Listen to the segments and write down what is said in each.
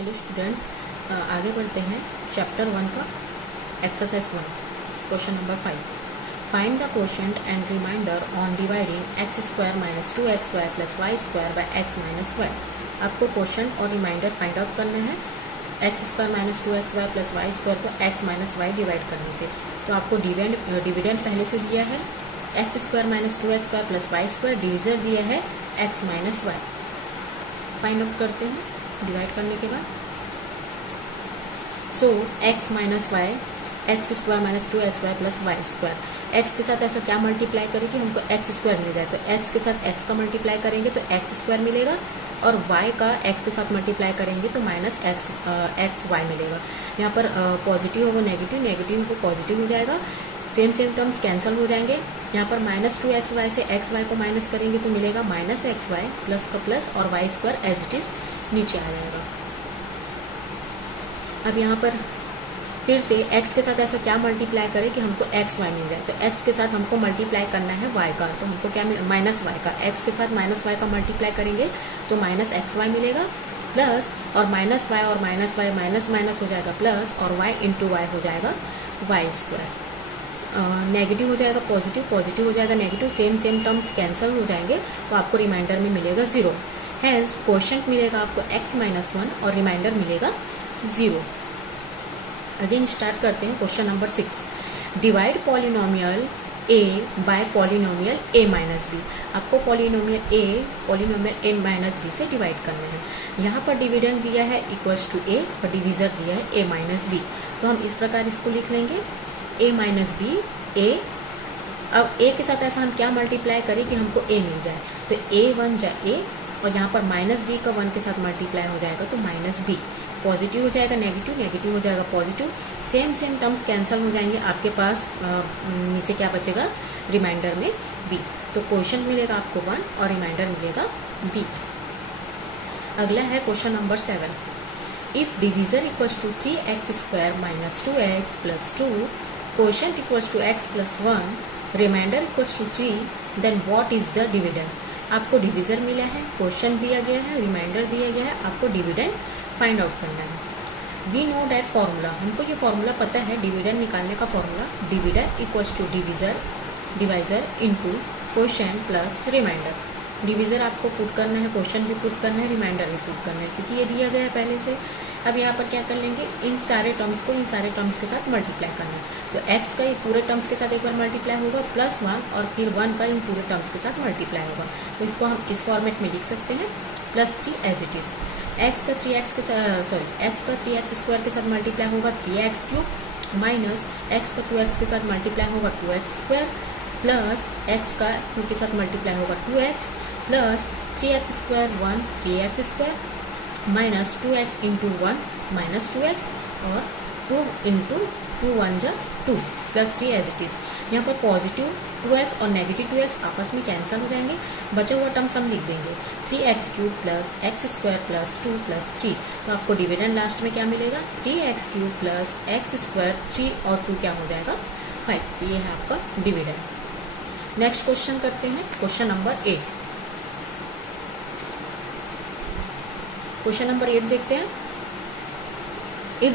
Hello students, आगे बढ़ते हैं। चैप्टर 1 का exercise 1 question number 5। Find the quotient and remainder on dividing x square minus 2xy plus y square by x minus y. आपको quotient और remainder find out करना है x square minus 2xy plus y square को x minus y divide करने से। तो आपको dividend पहले से दिया है x square minus 2xy plus y square, divisor दिया है x minus y. Find out करते हैं डिवाइड करने के बाद। So x minus y, x square minus 2xy plus y square. X के साथ ऐसा क्या मल्टीप्लाई करें कि हमको एक्स स्क्वायर मिल जाए। तो एक्स के साथ एक्स का मल्टीप्लाई करेंगे तो एक्स स्क्वायर मिलेगा, और वाई का एक्स के साथ मल्टीप्लाई करेंगे तो माइनस एक्स वाई मिलेगा। यहाँ पर पॉजिटिव हो वो नेगेटिव, नेगेटिव हो पॉजिटिव हो जाएगा, सेम टर्म्स कैंसिल हो जाएंगे। यहाँ पर माइनस 2xy से एक्स वाई को माइनस करेंगे तो मिलेगा माइनस एक्स वाई, प्लस का प्लस और y square as it is नीचे आ जाएगा। अब यहाँ पर फिर से x के साथ ऐसा क्या मल्टीप्लाई करें कि हमको एक्स वाई मिल जाए। तो x के साथ हमको मल्टीप्लाई करना है y का, तो हमको क्या मिले माइनस वाई का। x के साथ माइनस वाई का मल्टीप्लाई करेंगे तो माइनस एक्स वाई मिलेगा, प्लस और माइनस वाई माइनस माइनस हो जाएगा प्लस, और y इंटू वाई हो जाएगा वाई स्क्वायर। नेगेटिव हो जाएगा पॉजिटिव, पॉजिटिव हो जाएगा नेगेटिव, सेम टर्म्स कैंसिल हो जाएंगे तो आपको रिमाइंडर में मिलेगा 0। हैंस क्वोशंट मिलेगा आपको x माइनस 1 और रिमाइंडर मिलेगा 0। अगेन स्टार्ट करते हैं question number 6। Divide polynomial a by polynomial a minus b. आपको पॉलिनोमियल a माइनस बी से डिवाइड करना है। यहाँ पर डिविडेंड दिया है इक्वल्स टू a और डिविजर दिया है a माइनस बी। तो हम इस प्रकार इसको लिख लेंगे a माइनस बी a। अब a के साथ ऐसा हम क्या मल्टीप्लाई करें कि हमको a मिल जाए। तो a 1 जा a, और यहाँ पर माइनस बी का 1 के साथ मल्टीप्लाई हो जाएगा तो माइनस बी। पॉजिटिव हो जाएगा नेगेटिव, नेगेटिव हो जाएगा पॉजिटिव, सेम टर्म्स कैंसिल हो जाएंगे। आपके पास नीचे क्या बचेगा रिमाइंडर में b। तो क्वोशंट मिलेगा आपको 1 और रिमाइंडर मिलेगा b। अगला है question number 7। If divisor equals to 3x square minus 2x plus 2, quotient equals to x plus 1, remainder equals to 3, then what is the dividend. आपको डिविजर मिला है, क्वोशंट दिया गया है, रिमाइंडर दिया गया है, आपको डिविडेंड फाइंड आउट करना है। वी नो डैट फॉर्मूला, हमको ये फॉर्मूला पता है डिविडेंड निकालने का formula. Dividend equals to divisor into quotient plus remainder. Divisor आपको पुट करना है, क्वोशंट भी पुट करना है, रिमाइंडर भी पुट करना है, क्योंकि ये दिया गया है पहले से। अब यहाँ पर क्या कर लेंगे, इन सारे टर्म्स को इन सारे टर्म्स के साथ मल्टीप्लाई करना है। तो x का ये पूरे टर्म्स के साथ एक बार मल्टीप्लाई होगा प्लस 1, और फिर 1 का इन पूरे टर्म्स के साथ मल्टीप्लाई होगा। तो इसको हम इस फॉर्मेट में लिख सकते हैं plus 3 as it is. x का 3x स्क्वायर के साथ मल्टीप्लाई होगा 3x क्यूब, माइनस x का 2x के साथ मल्टीप्लाई होगा 2x स्क्वायर, प्लस x का 2 के साथ मल्टीप्लाई होगा 2x, plus 3x square 1 3x square, minus 2x into 1 minus 2x, और 2 इंटू 2 1 जा 2 प्लस 3 एज इट इज। यहाँ पर पॉजिटिव 2x और नेगेटिव 2x आपस में कैंसिल हो जाएंगे, बचा हुआ टर्म्स हम लिख देंगे 3x cube plus x square plus 2 plus 3। तो आपको डिविडेंड लास्ट में क्या मिलेगा 3x cube plus x square 3 और 2 क्या हो जाएगा 5। तो ये है आपका डिविडेंड। नेक्स्ट क्वेश्चन करते हैं क्वेश्चन नंबर 8। क्वेश्चन नंबर 8 देखते हैं। If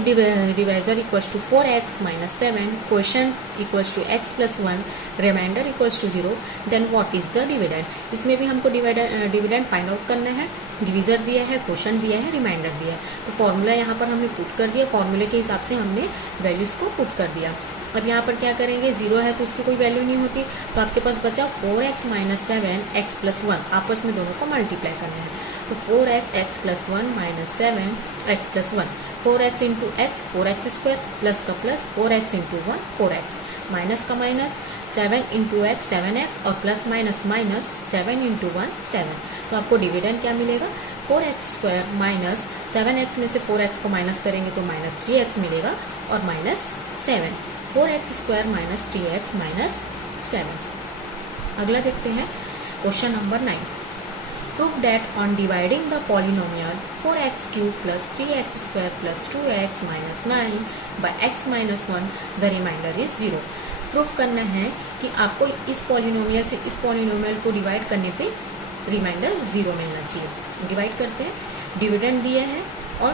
divisor equals to 4x minus 7, quotient equals to x plus 1, remainder equals to 0, then what is the dividend. इसमें भी हमको डिविडेंड फाइंड आउट करना है। डिविजर दिया है, क्वोशंट दिया है, रिमाइंडर दिया है। तो फॉर्मूला यहाँ पर हमने पुट कर दिया, फॉर्मूले के हिसाब से हमने वैल्यूज को पुट कर दिया। अब यहाँ पर क्या करेंगे, 0 है तो उसकी कोई वैल्यू नहीं होती, तो आपके पास बचा 4x माइनस 7 x प्लस 1, आपस में दोनों को मल्टीप्लाई करना है। तो 4x x plus 1 minus 7 x plus 1, 4x into x 4x square, plus का plus 4x into 1 4x, minus का माइनस 7 इंटू एक्स 7x, और प्लस माइनस माइनस 7 इंटू 1 7। तो आपको डिविडेंड क्या मिलेगा 4x स्क्वायर माइनस 7x में से 4x को माइनस करेंगे तो माइनस 3x मिलेगा, और minus 7, 4x square minus 3x minus 7। अगला देखते हैं question number 9। Prove that on dividing the polynomial 4x cube plus 3x square plus 2x minus 9 by x minus 1, the remainder is 0। Proof करना है कि आपको इस पॉलिनोमियल से इस पॉलिनोमियल को डिवाइड करने पे रिमाइंडर 0 मिलना चाहिए। डिवाइड करते हैं, डिविडेंड दिया है और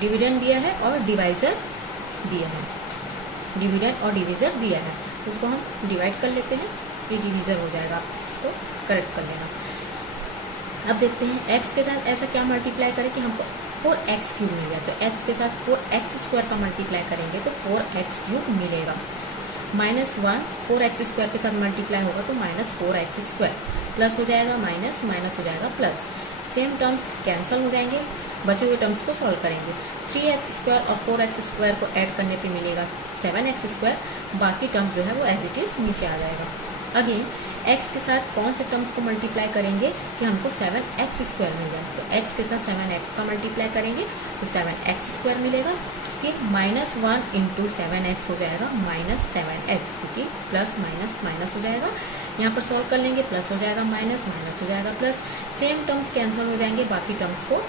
डिविडेंड दिया है और डिवाइजर दिया है, डिविडेंड और डिविजर दिया है, उसको हम डिवाइड कर लेते हैं, ये डिविजर हो जाएगा, इसको करेक्ट कर लेना। अब देखते हैं x के साथ ऐसा क्या मल्टीप्लाई करें कि हमको 4x क्यूब मिल गया, तो x के साथ 4x स्क्वायर का मल्टीप्लाई करेंगे तो 4x क्यूब मिलेगा। -1 4x स्क्वायर के साथ मल्टीप्लाई होगा तो -4x स्क्वायर, प्लस हो जाएगा माइनस, माइनस हो जाएगा प्लस, सेम टर्म्स कैंसिल हो जाएंगे, बचे हुए टर्म्स को सॉल्व करेंगे। 3x स्क्वायर और 4x स्क्वायर को ऐड करने पे मिलेगा 7x स्क्वायर, बाकी टर्म्स जो है वो एज इट इज नीचे आ जाएगा। अगेन x के साथ कौन से टर्म्स को मल्टीप्लाई करेंगे कि हमको 7x स्क्वायर मिल जाए, तो x के साथ 7x का मल्टीप्लाई करेंगे तो 7x स्क्वायर मिलेगा। फिर -1 इंटू 7x हो जाएगा -7x, क्योंकि प्लस माइनस माइनस हो जाएगा, यहाँ पर सॉल्व कर लेंगे, प्लस हो जाएगा माइनस, माइनस हो जाएगा प्लस, सेम टर्म्स कैंसिल हो जाएंगे, बाकी टर्म्स को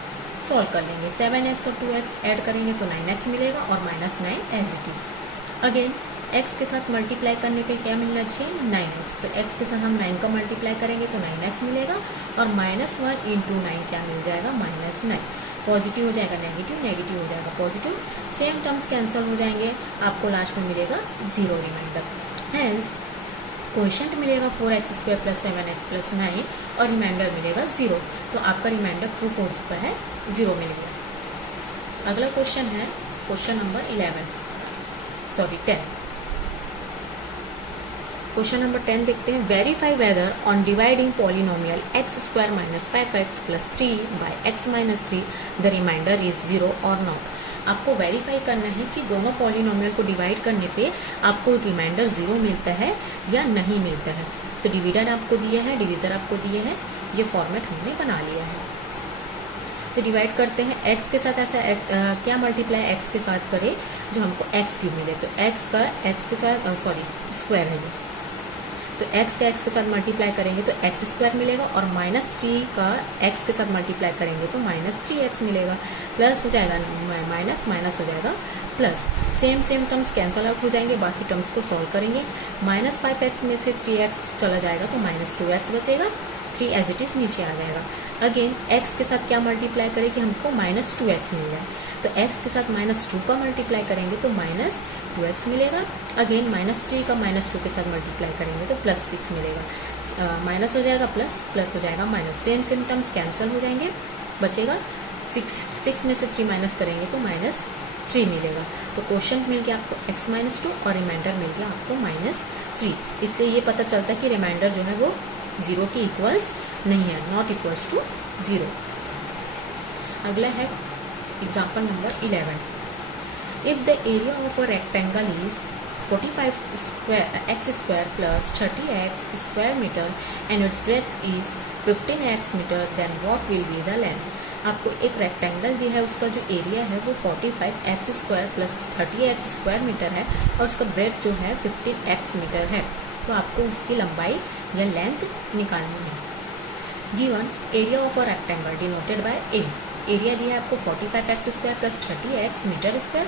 सॉल्व कर लेंगे। 7x और 2x ऐड करेंगे तो 9x मिलेगा और -9 as it is. Again x के साथ मल्टीप्लाई करने पे क्या मिलना चाहिए 9x, तो x के साथ हम 9 का मल्टीप्लाई करेंगे तो 9x मिलेगा और -1 इंटू 9 क्या मिल जाएगा -9, पॉजिटिव हो जाएगा नेगेटिव, नेगेटिव हो जाएगा पॉजिटिव, सेम टर्म्स कैंसिल हो जाएंगे, आपको लास्ट में मिलेगा 0 रिमाइंडर। हैंस क्वोशंट मिलेगा 4x square plus 7x plus 9 और रिमाइंडर मिलेगा 0, तो आपका रिमाइंडर प्रूफ हो चुका है, 0 मिल गया। अगला क्वेश्चन है क्वेश्चन नंबर 10। क्वेश्चन नंबर 10 देखते हैं। Verify whether on dividing polynomial x square minus 5x plus 3 by x minus 3 the remainder is 0 और नॉट। आपको वेरीफाई करना है कि दोनों पॉलिनोमियल को डिवाइड करने पे आपको रिमाइंडर 0 मिलता है या नहीं मिलता है। तो डिविडेंड आपको दिया है, डिविजर आपको दिए है, ये फॉर्मेट हमने बना लिया है। तो डिवाइड करते हैं, x के साथ ऐसा क्या मल्टीप्लाई x के साथ करे जो हमको x क्यूब मिले, तो x का x के साथ स्क्वायर है, तो x का x के साथ मल्टीप्लाई करेंगे तो x स्क्वायर मिलेगा और -3 का x के साथ मल्टीप्लाई करेंगे तो -3x मिलेगा, प्लस हो जाएगा माइनस, माइनस हो जाएगा plus, same terms cancel out हो जाएंगे, बाकी टर्म्स को सॉल्व करेंगे। -5x में से 3x चला जाएगा तो -2x बचेगा, 3 एज इट इज नीचे आ जाएगा। अगेन x के साथ क्या मल्टीप्लाई करें कि हमको -2x मिल जाए, तो x के साथ -2 का मल्टीप्लाई करेंगे तो -2x मिलेगा। अगेन -3 का -2 के साथ मल्टीप्लाई करेंगे तो +6 मिलेगा, माइनस हो जाएगा प्लस, प्लस हो जाएगा माइनस, सेम टर्म्स कैंसिल हो जाएंगे, बचेगा 6 में से 3 माइनस करेंगे तो -3 मिलेगा। तो क्वोशंट मिल गया आपको x-2 और रिमाइंडर मिल गया आपको -3। इससे ये पता चलता है कि रिमाइंडर जो है वो 0 के इक्वल्स नहीं है, नॉट इक्वल्स टू 0। अगला है example number 11। If the area of a rectangle is 45x square plus 30x square metre and its breadth is 15x metre, then what will be the length. आपको एक rectangle दिया है, उसका जो area है वो 45x square plus 30x square metre है और उसका ब्रेथ जो है 15x मीटर है, तो आपको उसकी लंबाई या लेंथ निकालनी है। Given area of a rectangle denoted by A, area दिया है आपको 45x square plus 30x metre square,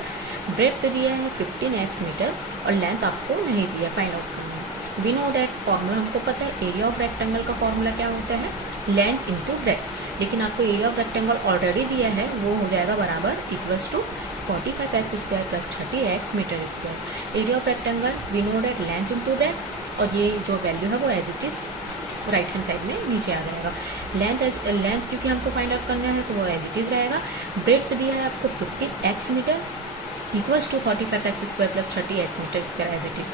breadth दिया है 15x मीटर और लेंथ आपको नहीं दिया, फाइंड आउट करना है। वी नो दैट फॉर्मूला हमको पता है, एरिया ऑफ रेक्टेंगल का फॉर्मूला क्या होता है लेंथ इंटू ब्रेथ, लेकिन आपको एरिया ऑफ रेक्टेंगल ऑलरेडी दिया है, वो हो जाएगा बराबर equals to 45x square plus 30x metre square. Area of rectangle we know that length into breadth, और ये जो वैल्यू है वो as it is right hand side में नीचे आ जाएगा। लेंथ क्योंकि हमको फाइंड आउट करना है तो वो एज इट इज रहेगा। ब्रेथ दिया है आपको 15x metre equals to 45x square plus 30x metre square as it is,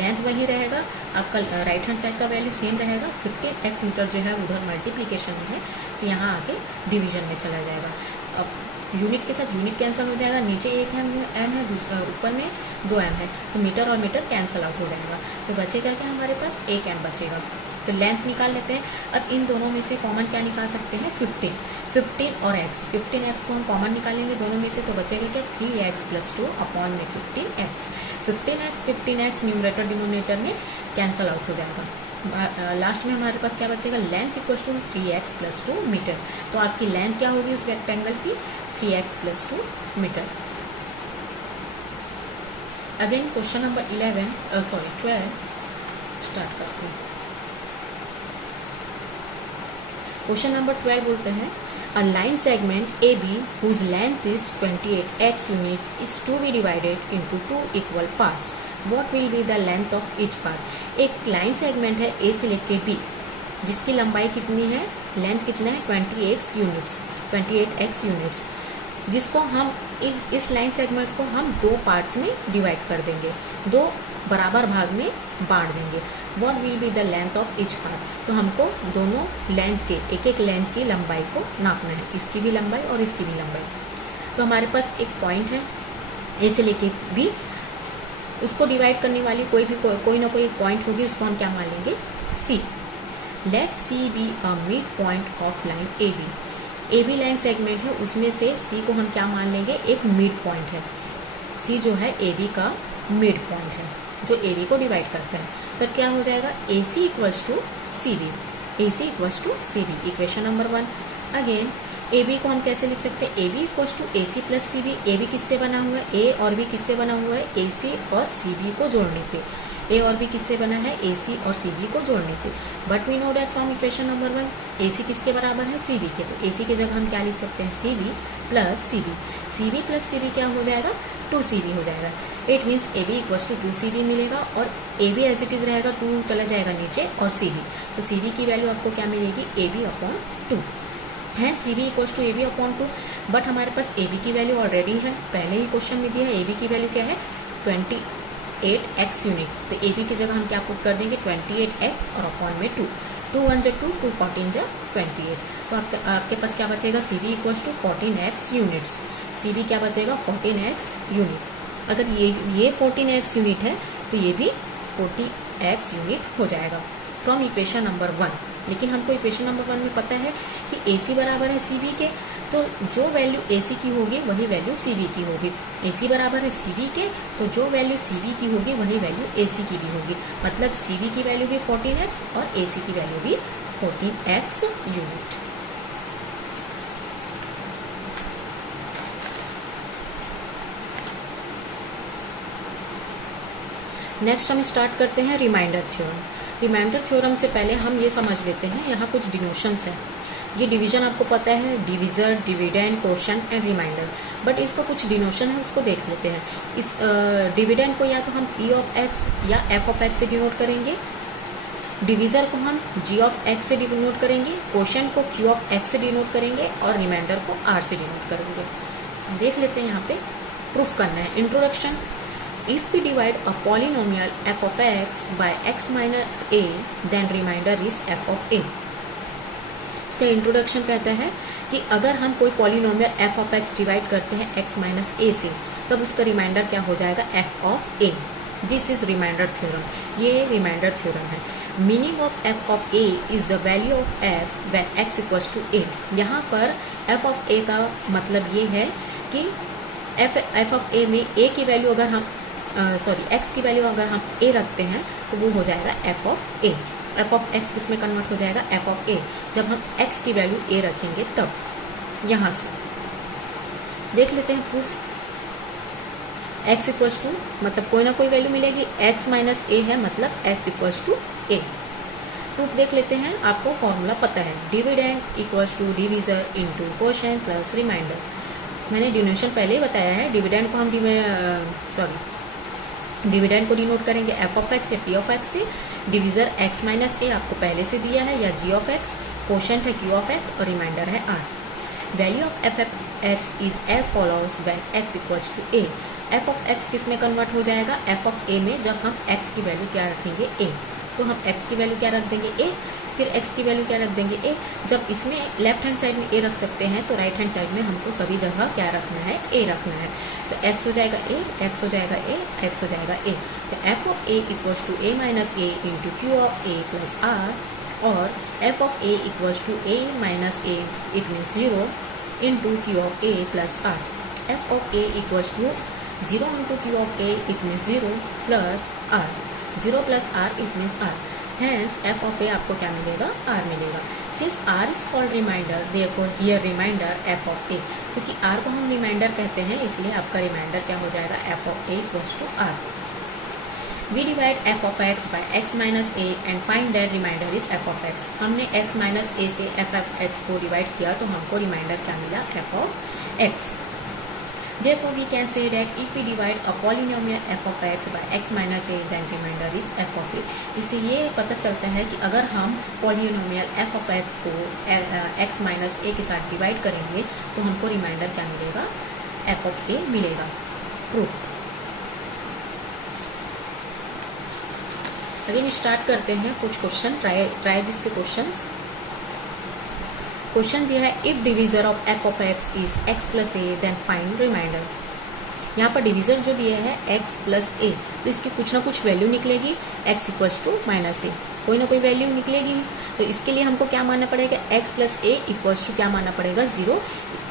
length वही रहेगा, आपका राइट हैंड साइड का वैल्यू सेम रहेगा। 15x मीटर जो है उधर मल्टीप्लीकेशन में है तो यहाँ आके डिवीजन में चला जाएगा। अब यूनिट के साथ यूनिट कैंसिल हो जाएगा, नीचे एक एम है, ऊपर में 2 एम है, तो मीटर और मीटर कैंसिल आउट हो जाएगा, तो बचेगा क्या हमारे पास 1 एम बचेगा। तो लेंथ निकाल लेते हैं। अब इन दोनों में से कॉमन क्या निकाल सकते हैं 15 और x, 15x को हम कॉमन निकालेंगे दोनों में से, तो बचेगा क्या 3x प्लस 2 अपॉन में 15x न्यूमरेटर डिनोमिनेटर में कैंसिल आउट हो जाएगा। लास्ट में हमारे पास क्या बचेगा length equal to 3x plus 2 metre, तो आपकी लेंथ क्या होगी उस रेक्टेंगल की 3x plus 2 metre. Again question number 12 start करते हैं। क्वेश्चन नंबर 12 बोलते हैं A line segment AB whose length is 28x unit is to be divided into two equal parts. What will be the length of each part? एक line segment है A से लेके B, जिसकी लंबाई कितनी है, लेंथ कितना है 28x यूनिट्स, जिसको हम इस लाइन सेगमेंट को हम दो पार्ट्स में डिवाइड कर देंगे, दो बराबर भाग में बांट देंगे. What will be the length of each part? तो हमको दोनों लेंथ के एक एक लेंथ की लंबाई को नापना है, इसकी भी लंबाई और इसकी भी लंबाई. तो हमारे पास एक पॉइंट है ए से लेके बी, उसको डिवाइड करने वाली कोई ना कोई एक पॉइंट होगी, उसको हम क्या मान लेंगे, C. Let C be a mid point of line A B. A B line segment है, उसमें से सी को हम क्या मान लेंगे, एक मिड पॉइंट है. सी जो है ए बी का मिड पॉइंट है जो ए बी को डिवाइड करता है. तब क्या हो जाएगा, A C equals to C B. A C equals to C B, equation number 1. Again A B को हम कैसे लिख सकते हैं, A B equals to A C plus C B. A B किससे बना हुआ है, ए और बी किससे बना हुआ है, ए सी और सी बी को जोड़ने पे. ए और बी किससे बना है, ए सी और सी बी को जोड़ने से. But we know that from equation number 1 A C किसके बराबर है, सी बी के. तो ए सी की जगह हम क्या लिख सकते हैं, C B plus C B. C B plus C B क्या हो जाएगा, 2CB हो जाएगा. It means A B equals to 2CB मिलेगा, और A B as it is रहेगा, 2 चला जाएगा नीचे, और सी बी. तो सी बी की वैल्यू आपको क्या मिलेगी, ए बी अपॉन 2 है. C B equals to A B upon 2. But हमारे पास ए बी की वैल्यू ऑलरेडी है, पहले ही क्वेश्चन में दिया है. ए बी की वैल्यू क्या है, 28x यूनिट. तो ए बी की जगह हम क्या पुट कर देंगे, 28x और अपॉन में 2. 2 1 जा 2, 2 14 जा 28. तो आपके पास क्या बचेगा, C B equals to 14x units. C B क्या बचेगा, 14x यूनिट. अगर ये 14x यूनिट है तो ये भी 40x यूनिट हो जाएगा फ्रॉम इक्वेशन नंबर 1. लेकिन हमको इक्वेशन नंबर 1 में पता है कि ए सी बराबर है सी बी के, तो जो वैल्यू ए सी की होगी वही वैल्यू सी बी की होगी. ए सी बराबर है सी बी के, तो जो वैल्यू सी बी की होगी वही वैल्यू ए सी की भी होगी. मतलब सी बी की वैल्यू भी 14x और ए सी की वैल्यू भी 14x यूनिट. नेक्स्ट हम स्टार्ट करते हैं रिमाइंडर थ्योरम. रिमाइंडर थ्योरम से पहले हम ये समझ लेते हैं, यहाँ कुछ डिनोशंस हैं. ये डिवीजन आपको पता है, divisor, dividend, quotient and remainder. But इसका कुछ डिनोशन है, उसको देख लेते हैं. इस डिविडेंड को या तो हम ई ऑफ एक्स या एफ ऑफ एक्स से डिनोट करेंगे, डिविजर को हम जी ऑफ एक्स से डिनोट करेंगे, कोशेंट को क्यू ऑफ एक्स से डिनोट करेंगे, और रिमाइंडर को आर से डिनोट करेंगे. देख लेते हैं, यहाँ पे प्रूफ करना है. Introduction. If we divide a polynomial f of x by x minus a, then remainder is f of a. इसका इंट्रोडक्शन कहता है कि अगर हम कोई polynomial f of x divide करते हैं x माइनस a से, तब उसका रिमाइंडर क्या हो जाएगा, f of a. This is remainder theorem. ये रिमाइंडर थ्योरम है. Meaning of f of a is the value of f when x equals to a. यहाँ पर f of a का मतलब ये है कि f of a में a की वैल्यू अगर हम x की वैल्यू अगर हम a रखते हैं तो वो हो जाएगा f of a. f of x किसमें कन्वर्ट हो जाएगा, f of a. जब हम x की वैल्यू a रखेंगे तब. यहाँ से देख लेते हैं प्रूफ. x इक्वल्स टू मतलब कोई ना कोई वैल्यू मिलेगी, x माइनस a है मतलब x equals to a. Proof देख लेते हैं. आपको फॉर्मूला पता है, dividend equals to divisor into quotient plus remainder. मैंने डिनोशन पहले ही बताया है. डिविडेंड को हम डिविडेंड को डिनोट करेंगे एफ ऑफ एक्स या पी ऑफ एक्स से. डिविजर एक्स माइनस ए आपको पहले से दिया है, या जी ऑफ एक्स. कोशेंट है क्यू ऑफ एक्स और रिमाइंडर है r. Value of f of x is as follows when x equals to a. F of x किस में कन्वर्ट हो जाएगा, एफ ऑफ ए में. जब हम एक्स की वैल्यू क्या रखेंगे, ए. तो हम एक्स की वैल्यू क्या रख देंगे, ए. फिर x की वैल्यू क्या रख देंगे, a. जब इसमें लेफ्ट हैंड साइड में a रख सकते हैं, तो राइट हैंड साइड में हमको सभी जगह क्या रखना है, a रखना है. तो x हो जाएगा a, x हो जाएगा a, x हो जाएगा a. तो f of a equals to a minus a into q of a plus r, और f of a equals to a minus a, it means 0 into q of a plus r. f of a equals to 0 into q of a, it means 0 plus r. 0 plus r, it means r. Hence f of a आपको क्या मिलेगा, r मिलेगा. Since r is called remainder, therefore here remainder f of a. क्योंकि r को हम reminder कहते हैं, इसलिए आपका रिमाइंडर क्या हो जाएगा, f of a equals to r. We divide f of x by x minus a and find that remainder is f of x. हमने एक्स माइनस ए से एफ ऑफ एक्स को डिवाइड किया तो हमको remainder क्या मिला, f of x. Therefore, we can say that if we divide a polynomial f of x by x minus a, then remainder is f of a। इससे ये पता चलता है कि अगर हम polynomial f of x को x minus a के साथ डिवाइड करेंगे तो हमको रिमाइंडर क्या मिलेगा, f of a मिलेगा। प्रूफ। अगेन स्टार्ट करते हैं कुछ क्वेश्चन, ट्राई दिस के क्वेश्चंस। क्वेश्चन दिया है if divisor of f of x is x plus a then find remainder. यहाँ पर डिवीजर जो दिया है एक्स प्लस ए, तो इसकी कुछ ना कुछ वैल्यू निकलेगी, एक्स इक्वल्स टू माइनस ए, कोई ना कोई वैल्यू निकलेगी। तो इसके लिए हमको क्या मानना पड़ेगा, x plus a equals to क्या मानना पड़ेगा, 0,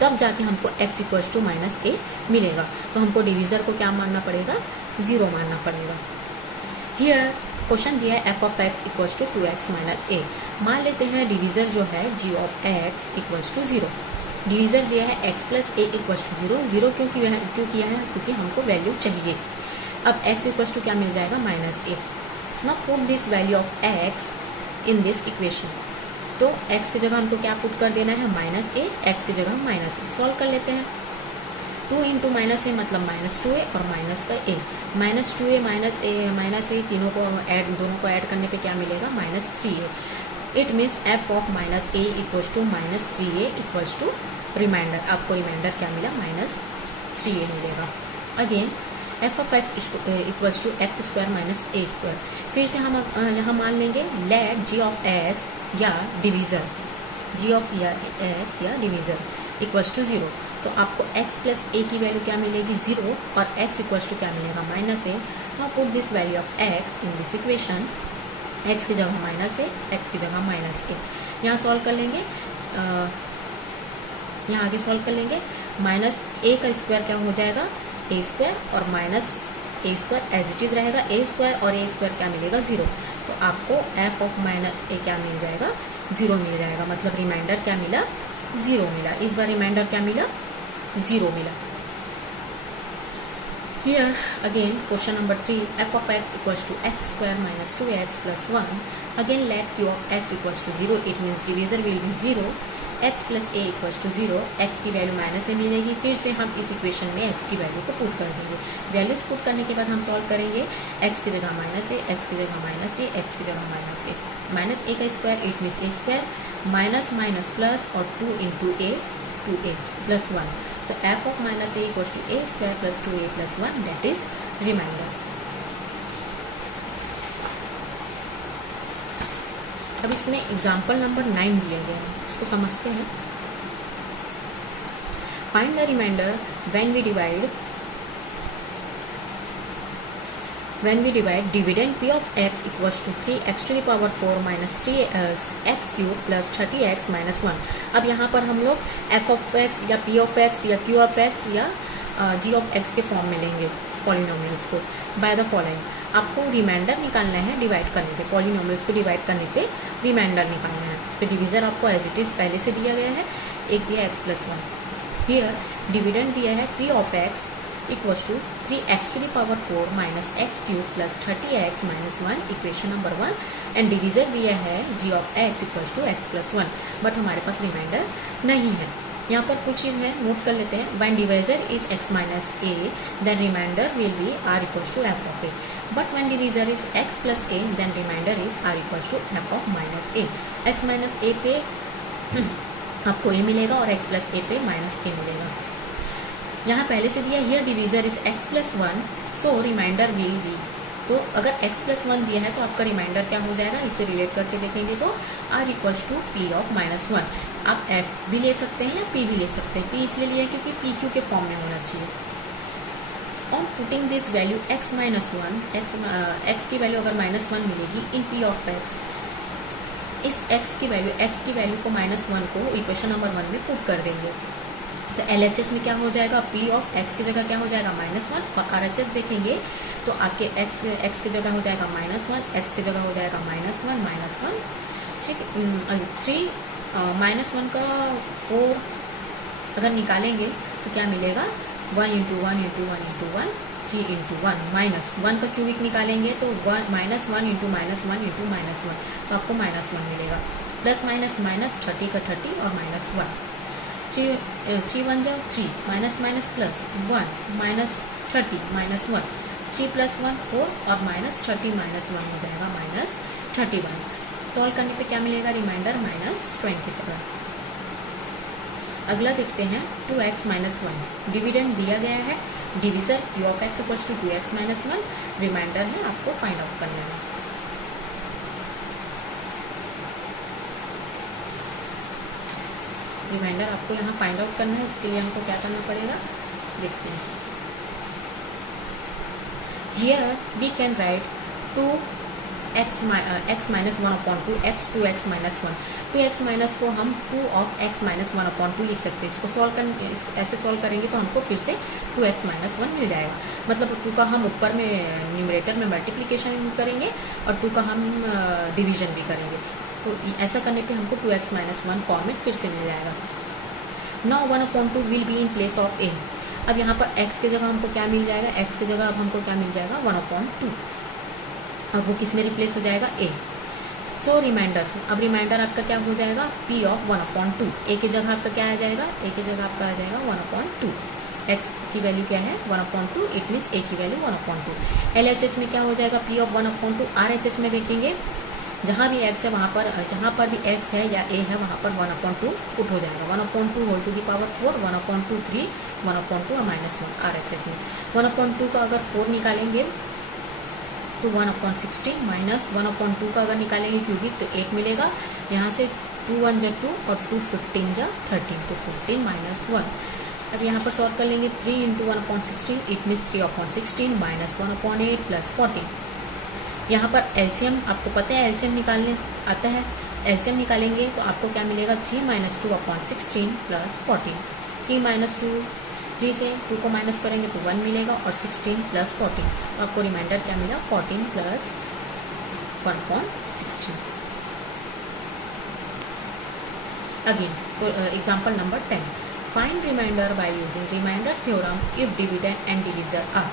तब जाके हमको x equals to minus a मिलेगा। तो हमको डिवीजर को क्या मानना पड़ेगा, 0 मानना पड़ेगा। हियर क्वेश्चन दिया है f of x equals to 2x minus a. मान लेते हैं डिवीजर जो है g of x equals to 0। Divisor दिया है x plus a equals to 0। 0 क्यों किया है, क्योंकि हमको वैल्यू चाहिए। अब x इक्वल्स टू क्या मिल जाएगा, minus A. Now put this value of x in this equation. तो x की जगह हमको क्या पुट कर देना है, माइनस ए, एक्स की जगह माइनस ए। सॉल्व कर लेते हैं। 2 इंटू माइनस ए मतलब माइनस 2a और माइनस का a, माइनस 2a माइनस ए तीनों को दोनों को ऐड करने पे क्या मिलेगा, minus 3a। It means f of minus a equals to minus 3a equals to remainder. आपको रिमाइंडर क्या मिला, माइनस 3a मिलेगा। Again f of x equals to x square minus a square. फिर से हम यहाँ मान लेंगे लेट जी ऑफ एक्स या डिवीजर, जी ऑफ एक्स या डिवीजर इक्वल्स टू 0। तो आपको x प्लस ए की वैल्यू क्या मिलेगी, 0, और x इक्वल्स टू क्या मिलेगा, minus A. Now put this value of x in this equation. x की जगह माइनस ए, x की जगह माइनस ए। यहाँ सॉल्व कर लेंगे, यहाँ आगे सॉल्व कर लेंगे। माइनस ए का स्क्वायर क्या हो जाएगा, ए स्क्वायर, और minus a square as it is रहेगा, ए स्क्वायर और ए स्क्वायर क्या मिलेगा, 0। तो आपको एफ ऑफ माइनस ए क्या मिल जाएगा, 0 मिल जाएगा। मतलब रिमाइंडर क्या मिला, 0 मिला। इस बार रिमाइंडर क्या मिला, 0 मिला। Here again question number 3, f of x equals to x square minus 2x plus 1. Again let q of x equals to 0. It means divisor will be 0. x plus a equals to 0. x की value minus ए मिलेगी। फिर से हम इस equation में x की value को put कर देंगे। वैल्यूज पुट करने के बाद हम सॉल्व करेंगे। x की जगह माइनस ए, x की जगह माइनस ए, x की जगह माइनस ए। माइनस ए का square, it means a square, minus minus plus, और 2 इंटू ए 2a प्लस 1। तो f of minus a equals to a square plus 2a plus 1, that is remainder. अब इसमें example number 9 दिया गया है, उसको समझते हैं। Find the remainder when we divide dividend p of x equals to 3x to the power 4 minus 3x cube plus 30x minus 1। अब यहाँ पर हम लोग f of x या p of x या q of x या g of x के form में लेंगे पॉलिनोमियल्स को। बाय द फॉलोइंग आपको रिमाइंडर निकालना है डिवाइड करने पे, पॉलिनोमियल्स को डिवाइड करने पे रिमाइंडर निकालना है। तो डिवीजर आपको एज इट इज पहले से दिया गया है, एक दिया x प्लस 1। हियर डिविडेंड दिया है p of x equals to 3x to the power 4 minus x cube plus 30x minus 1, equation number 1। And divisor दिया है g of x equals to x plus 1, but हमारे पास reminder नहीं है। यहाँ पर कुछ चीज़ है, नोट कर लेते हैं। when divisor is x minus a then remainder will be r equals to f of a, but when divisor is x plus a then remainder is r equals to f of minus a। x minus a पे आपको a मिलेगा और x plus a पे minus a मिलेगा। यहाँ पहले से दिया here divisor is x plus 1, so remainder will be. तो अगर x प्लस 1 दिया है तो आपका रिमाइंडर क्या हो जाएगा, इससे रिलेट करके देखेंगे तो r equals to p of minus 1। आप f भी ले सकते हैं या p भी ले सकते हैं। p इसलिए लिया क्योंकि p q के फॉर्म में होना चाहिए। On putting this value x minus 1, x की वैल्यू अगर माइनस 1 मिलेगी इन p ऑफ x, इस x की वैल्यू को माइनस 1 को इक्वेशन नंबर 1 में पुट कर देंगे। तो LHS में क्या हो जाएगा, p ऑफ x की जगह क्या हो जाएगा, माइनस 1, और RHS देखेंगे तो आपके x की जगह हो जाएगा माइनस 1, x की जगह हो जाएगा माइनस 1 माइनस 1, 3 माइनस 1 का 4 अगर निकालेंगे तो क्या मिलेगा, 1 into one into one into one 3 into one minus 1 का क्यूबिक निकालेंगे तो माइनस वन इंटू -1 इंटू -1, तो आपको -1 मिलेगा। प्लस माइनस माइनस 30 का 30 और -1, 3 1 जा 3, माइनस माइनस प्लस 1 माइनस 30 -1, 3 + 1 4 और -30 -1 हो जाएगा -31। सॉल्व करने पे क्या मिलेगा? रिमाइंडर -27। अगला देखते हैं 2x - 1। डिविडेंड दिया गया है, division u of x equals to 2x - 1, remainder है, आपको फाइंड आउट करना है। रिमाइंडर आपको यहाँ फाइंड आउट करना है, उसके लिए हमको क्या करना पड़ेगा देखते हैं। Here we can write 2x - 1/2 x 2x - 1, 2x minus को हम 2 ऑफ x - 1/2 लिख सकते हैं। इसको सॉल्व कर ऐसे सॉल्व करेंगे तो हमको फिर से 2x - 1 मिल जाएगा। मतलब 2 का हम ऊपर में न्यूमरेटर में मल्टीप्लिकेशन करेंगे और 2 का हम डिवीजन भी करेंगे, तो ऐसा करने पे हमको 2x - 1 फॉर्मेट फिर से मिल जाएगा। Now 1/2 will be in place of a। अब यहाँ पर x की जगह हमको क्या मिल जाएगा? x की जगह अब हमको क्या मिल जाएगा? 1/2। अब वो किस में रिप्लेस हो जाएगा? a। सो रिमाइंडर, अब रिमाइंडर आपका क्या हो जाएगा? p of 1/2। a की जगह आपका क्या आ जाएगा? a की जगह आपका आ जाएगा 1/2। x की वैल्यू क्या है? 1/2, इट मीन्स a की वैल्यू 1/2। LHS में क्या हो जाएगा? p of 1/2। RHS में देखेंगे जहाँ भी x है वहाँ पर, जहाँ पर भी x है या a है वहाँ पर 1/2 पुट हो जाएगा। 1/2 होल टू द पावर 4, 1/2 3, 1/2 और -1 RHS में। 1/2 का अगर 4 निकालेंगे तो 1/16, माइनस 1/2 का अगर निकालेंगे क्यूबिक तो 8 मिलेगा। यहाँ से 2 1 जा 2 और 2 15 जा 13, तो 15 -1। अब यहाँ पर सॉल्व कर लेंगे 3 इंटू 1/16, इट मीन्स 3/16 -1/8 प्लस 14। यहाँ पर एलसीएम आपको पता है, एलसीएम निकालने आता है। एलसीएम निकालेंगे तो आपको क्या मिलेगा? 3 - 2/16 प्लस 14। 3 - 2, 3 से 2 को माइनस करेंगे तो 1 मिलेगा और 16 प्लस 14, तो आपको रिमाइंडर क्या मिला? 14 plus 1/16। Again example number 10। Find remainder by using remainder theorem if dividend and divisor are.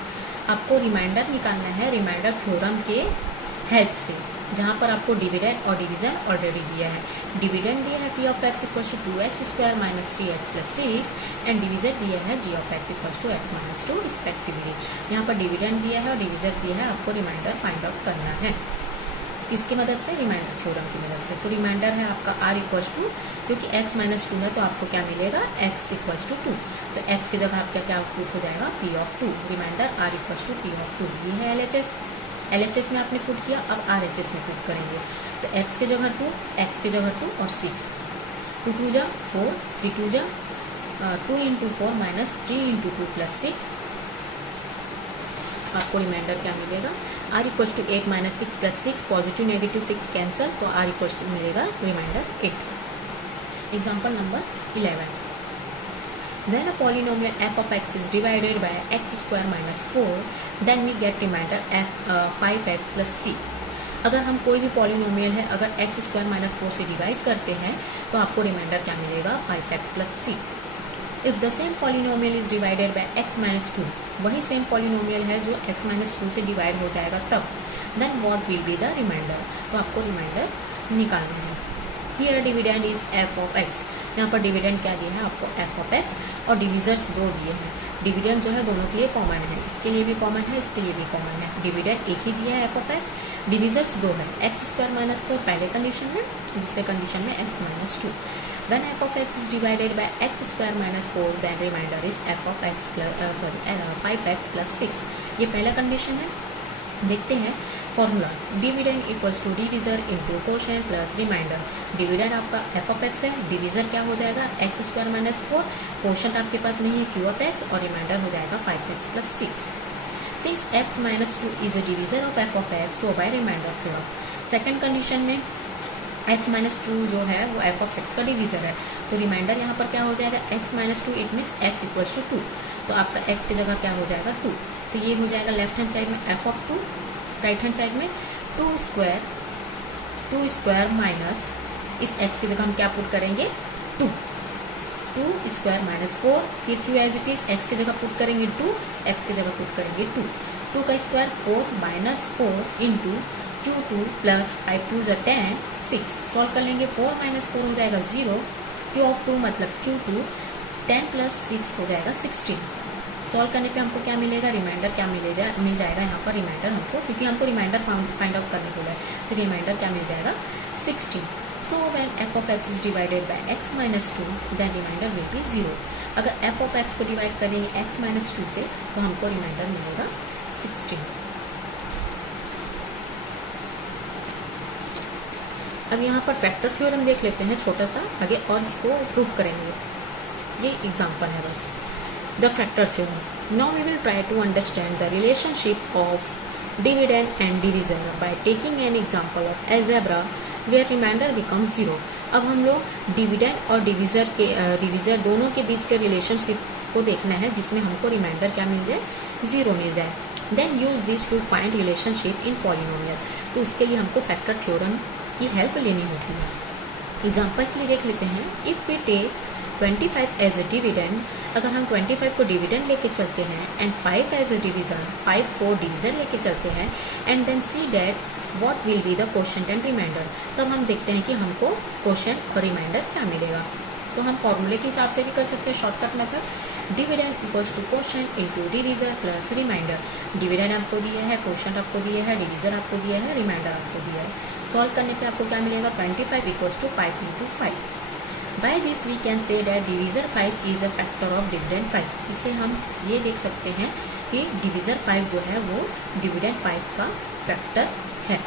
आपको रिमाइंडर निकालना है रिमाइंडर थ्योरम के हेल्प से, जहाँ पर आपको डिविडेंड और डिवीजन ऑलरेडी दिया है। डिविडेंड दिया है p of x equal to 2x square minus 3x plus 6 and division दिया है g of x equal to x minus 2 respectively. यहाँ पर डिविडेंड दिया है और डिविजन दिया है, आपको रिमाइंडर फाइंड आउट करना है। किसकी मदद से? रिमाइंडर थ्योरम की मदद से। तो रिमाइंडर है आपका r इक्वल टू, क्योंकि x माइनस 2 है तो आपको क्या मिलेगा? x इक्वल टू 2, तो x की जगह आपका क्या पुट हो जाएगा? p of 2। Remainder r equal to p of 2। ये है LHS में आपने पुट किया, अब RHS में पुट करेंगे तो x की जगह 2, x की जगह 2 और 6, 2 2 जा 4, 3 2 जा 2 इंटू 4 माइनस 3 इंटू 2 प्लस 6। आपको रिमाइंडर क्या मिलेगा? r equal to 8 minus 6 plus 6, positive negative 6 cancel, तो r इक्वल टू मिलेगा remainder 8। Example number 11। When a polynomial f of x is divided by x square minus 4, then we get remainder 5x plus c। अगर हम कोई भी polynomial है अगर x square minus 4 से divide करते हैं तो आपको रिमाइंडर क्या मिलेगा? 5x plus c। If the same polynomial is divided by x minus 2, वही सेम पॉलिनोमियल है जो x माइनस 2 से डिवाइड हो जाएगा तब, then what will be the remainder? तो आपको रिमाइंडर निकालना है। Here dividend is f of x। यहाँ पर डिविडेंड क्या दिया है आपको? f ऑफ x, और डिविजर्स 2 दिए हैं। डिविडेंड जो है दोनों के लिए कॉमन है, इसके लिए भी कॉमन है, इसके लिए भी कॉमन है। डिविडेंड एक ही दिया है f ऑफ x, डिविजर्स 2 है। x स्क्वायर माइनस 4 पहले कंडीशन में, दूसरे कंडीशन में x minus 2। When f of x is divided by x square minus 4, then remainder is f of x plus 5x plus 6। ये पहला कंडीशन है। देखते हैं formula. Dividend equals to divisor into quotient plus remainder. Dividend आपका f of x है, divisor क्या हो जाएगा? x स्क्वायर माइनस 4, कोशेंट आपके पास नहीं है q ऑफ x, और रिमाइंडर हो जाएगा 5x plus 6। Since x minus 2 is a divisor of f of x, so by remainder theorem. Second condition में x माइनस 2 जो है वो f ऑफ x का डिविजर है, तो रिमाइंडर यहाँ पर क्या हो जाएगा? x minus 2, it means x equals to 2, तो आपका x की जगह क्या हो जाएगा? 2। तो ये हो जाएगा लेफ्ट हैंड साइड में f of 2, right hand side में 2 स्क्वायर माइनस इस x की जगह हम क्या पुट करेंगे? 2। 2 स्क्वायर माइनस 4, फिर q as it is x की जगह पुट करेंगे 2, एक्स की जगह पुट करेंगे 2, 2 का square 4 minus 4 into Q2 plus 5 2 = 10 6। Solve कर लेंगे, 4 माइनस 4 हो जाएगा 0, Q ऑफ 2 मतलब Q2, 10 प्लस 6 हो जाएगा 16। सॉल्व करने पे हमको क्या मिलेगा, रिमाइंडर क्या मिल जाएगा यहाँ पर रिमाइंडर हमको, क्योंकि हमको रिमाइंडर फाइंड आउट करने बोला है, तो रिमाइंडर क्या मिल जाएगा 16। So when f of x is divided by x minus 2 then remainder will be 0। अगर f of x को डिवाइड करेंगे x माइनस 2 से तो हमको रिमाइंडर मिलेगा 16। अब यहाँ पर फैक्टर थ्योरम देख लेते हैं छोटा सा आगे और इसको प्रूफ करेंगे। ये एग्जांपल है बस, the factor theorem. Now we will try to understand the relationship of dividend and divisor by taking an example of algebra where remainder becomes 0। अब हम लोग डिविडेंड और डिविजर दोनों के बीच के रिलेशनशिप को देखना है, जिसमें हमको रिमाइंडर क्या मिल जाए, 0 मिल जाए। Then use this to find relationship in polynomial. तो उसके लिए हमको फैक्टर थ्योरम की हेल्प लेनी होती है। एग्जाम्पल के लिए देख लेते हैं, if we take 25 as a dividend, अगर हम 25 को डिविडेंड लेके चलते हैं एंड 5 एज ए डिविजन, 5 को डिविजन लेके चलते हैं and then see that what will be the quotient and remainder, तब हम देखते हैं कि हमको क्वोशंट और रिमाइंडर क्या मिलेगा। तो हम फॉर्मूले के हिसाब से भी कर सकते हैं, shortcut method, dividend equals to quotient into divisor plus remainder. Dividend आपको दिया है, क्वोशंट आपको दिया है, डिविजर आपको दिया है, रिमाइंडर आपको दिया है। सॉल्व करने पे आपको क्या मिलेगा, 25 equals to 5 into 5। By this we can say that divisor 5 is a factor of dividend 5। इससे हम ये देख सकते हैं कि डिविजर 5 जो है वो डिविडेंड 5 का फैक्टर है।